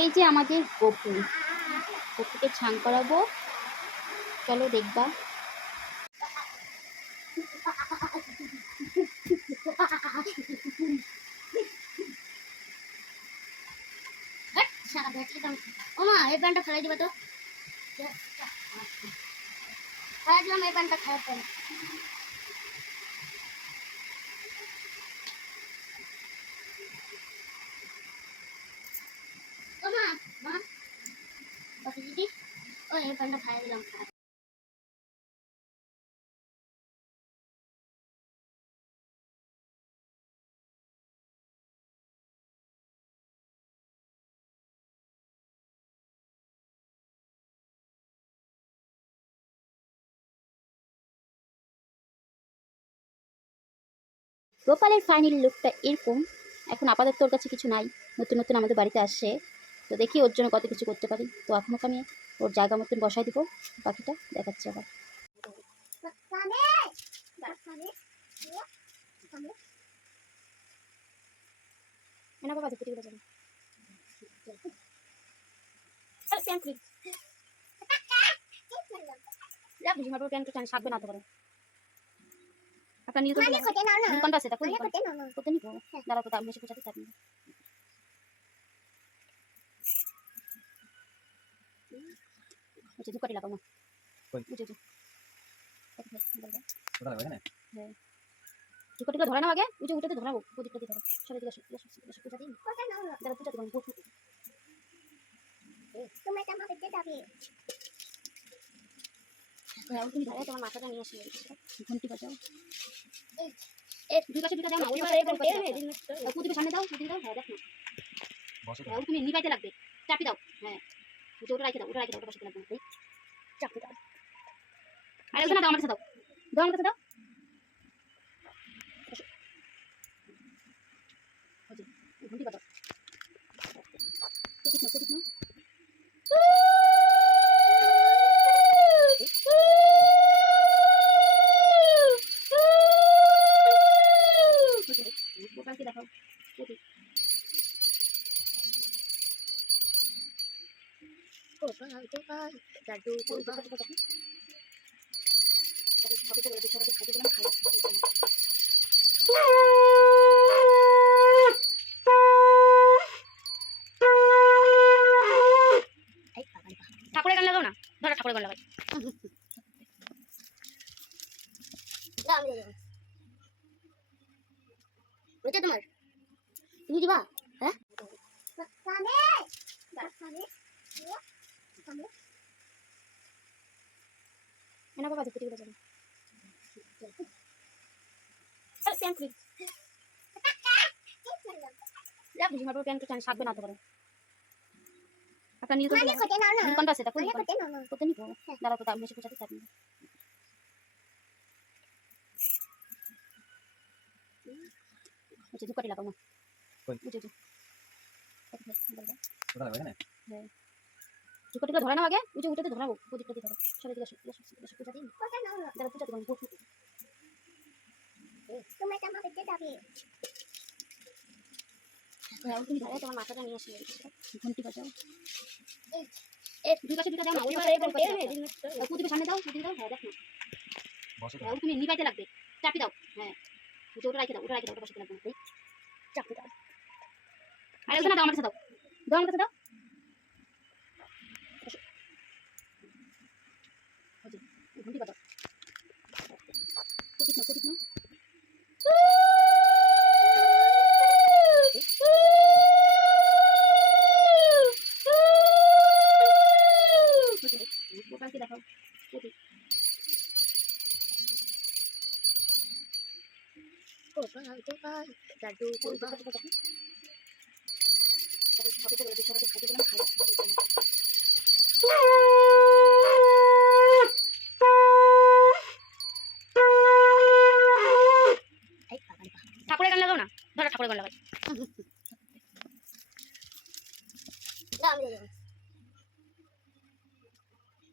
এই যে আমাদের গপু, গপুকে ছান করাবো, চলো দেখবা। ওমা এই প্যান্টটা ফেলে দিবে তো, ফেলে দিলাম এই প্যান্টটা, খারাপ প্যান্ট। ওমা মা কত দিদি, ও এই প্যান্টটা ফেলে দিলাম। গোপালের ফাইনাল লুকটা এরকম। এখন আপাতত ওর কাছে কিছু নাই, নতুন নতুন আমাদের বাড়িতে আসে, তো দেখি ওর জন্য কত কিছু করতে পারি। তো এখন ওকে আমি ওর জায়গা মতন বসাই দিব, বাকিটা দেখাচ্ছি আবার। না বাবা দেখতে যাবে প্যান্ট টান সাকবে না তো করে আপনার নিয়ে তো কোনটা আছে দেখো করতে নিব, দাঁড়াও তো আমি এসে পৌঁছাতে থাকি। আচ্ছা দুকাটি লাগাও না, বুঝে বুঝে হ্যাঁ দুকাটিটা ধরে নাও আগে, উঠে উঠে ধরাবো, প্রদীপটা দিয়ে ধরো, সবাই দিকে পূজা দিন, দাঁড়া পূজা দেবো বহুত তুমি এটা আমাকে দিতে যাবে। তুমি ধরে তোমার মাথাটা নিয়ে আসি, ঘন্টি বাজাও, দুই পাশে দুটো দাও না, ওই প্রদীপের সামনে দাও, প্রদীপ দাও, হ্যাঁ দেখ না তুমি নিবাইতে লাগবে, চাপি দাও, হ্যাঁ ওটা রাখে দাও, ওটা রাখে দাও, ওটা বসাতে লাগবে না, চাপি দাও, আর ওখানে দাও, আমার কাছে দাও, দাও আমার কাছে দাও, ঘন্টি বাজাও, প্রদীপ না প্রদীপ না গোপালকে দেখাও প্রদীপ, গোপাল গোপাল দাদু গোপাল। সবাইকে খাইতে দিলাম, ঠাকুরের গান লাগাও না, ধরো ঠাকুরের গান লাগাই, ওইটা তোমার, তুমি দিবা? হ্যাঁ না বাবা দেখতে যাবে প্যান্ট টান সাকবে না তো করে আপনার নিয়ে তো কোনটা আছে দেখো করতে নিব, দাঁড়াও তো আমি এসে পৌঁছাতে থাকি। আচ্ছা দুকাটি লাগাও না, বুঝে বুঝে হ্যাঁ দুকাটিটা ধরে নাও আগে, উঠে উঠে ধরাবো, প্রদীপটা দিয়ে ধরো, সবাই দিকে পূজা দিন, দাঁড়া পূজা দেবো বহুত তুমি এটা আমাকে দিতে যাবে। তুমি ধরে তোমার মাথাটা নিয়ে আসি, ঘন্টি বাজাও, দুই পাশে দুটো দাও না, ওই প্রদীপের সামনে দাও, প্রদীপ দাও, হ্যাঁ দেখ না তুমি নিবাইতে লাগবে, চাপি দাও, হ্যাঁ ওটা রাখে দাও, ওটা রাখে দাও, ওটা বসাতে লাগবে না, চাপি দাও, আর ওখানে দাও আমার কাছে দাও, দাও আমার কাছে দাও, ঘন্টি বাজাও, প্রদীপ না প্রদীপ না গোপালকে দেখাও প্রদীপ, গোপাল গোপাল দাদু গোপাল। সবাইকে খাইতে দিলাম, ঠাকুরের গান লাগাও না, ধরো ঠাকুরের গান লাগাই,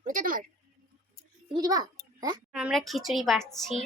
ওইটা তোমার, তুমি দিবা? হ্যাঁ আমরা খিচুড়ি বাড়ছি।